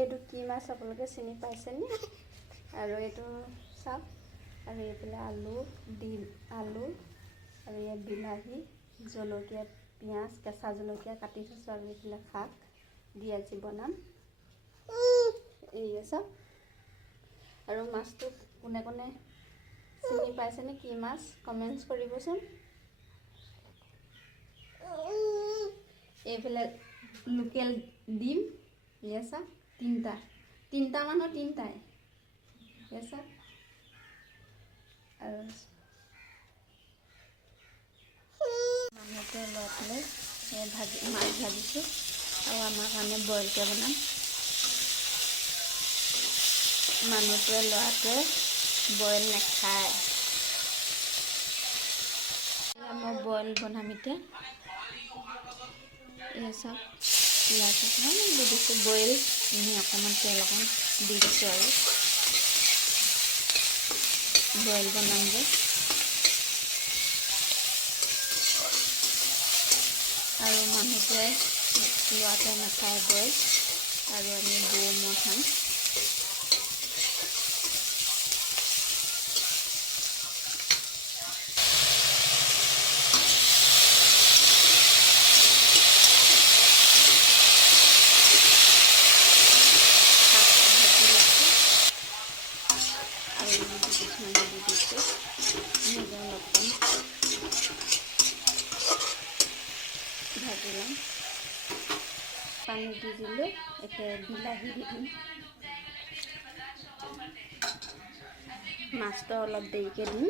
এইটো কি মাছ আপোনালোকে চিনি পাইছেনে? আৰু এইটো চাওক, আৰু এইফালে আলু আৰু ইয়াত বিলাহী, জলকীয়া, পিঁয়াজ, কেঁচা জলকীয়া কাটি থৈছোঁ, আৰু এইফালে শাক দি আজি বনাম। এই চাওক, আৰু মাছটো কোনে কোনে চিনি পাইছেনে কি মাছ কমেণ্টছ কৰিবচোন। এইফালে লোকেল ডিম, চাওক তিনিটা মানুহ তিনিটাই, চাওক। আৰু মানুহটোৱে লৈ পেলাই মাছ ভাজিছোঁ, আৰু আমাৰ কাৰণে বইলকৈ বনাম। মানুহটোৱে ল'ৰাটোৱে বইল নাখায়, মই বইল বনাম এতিয়া। চাওক, পিঁয়াজ অকণমান দি দিছোঁ, বইল অকণমান তেল অকণমান দি দিছোঁ, আৰু বইল বনাম যে। আৰু মানুহটোৱে ল'ৰাটোৱে নাখায় বইল, আৰু আমি বৌ মই খাম। ভাজি ল'ম, পানী দি দিলোঁ, এতিয়া বিলাহী দি দিম। মাছটো অলপ দেৰিকৈ দিম।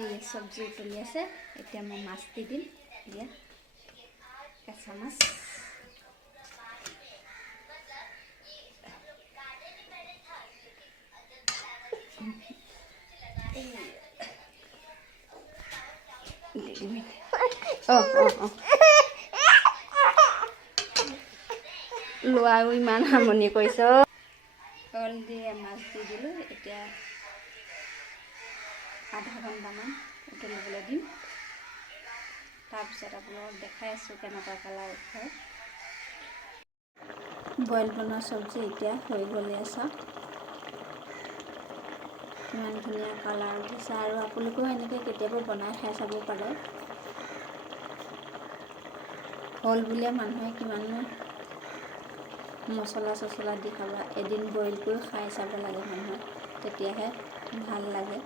এই চব্জি উতলি আছে, এতিয়া মই মাছ দি দিম। এতিয়া কেঁচা মাছ, লোৱাও ইমান আমনি কৰিছে। অইল দিয়ে মাছ দি দিলোঁ, এতিয়া আধা ঘণ্টামান উতলিবলৈ দিম। তাৰপিছত আপোনালোকক দেখাই আছোঁ কেনেকুৱা কালাৰ উঠে। বইল বনোৱা চব্জি এতিয়া হৈ গ'লে চাওক, কিমান ধুনীয়া কালাৰ উঠিছে। আৰু আপোনালোকেও এনেকৈ কেতিয়াবা বনাই খাই চাব পাৰে। হ'ল বুলিয়ে মানুহে কিমাননো মছলা চছলা দি খাব, এদিন বইল কৰি খাই চাব লাগে মানুহে, তেতিয়াহে ভাল লাগে।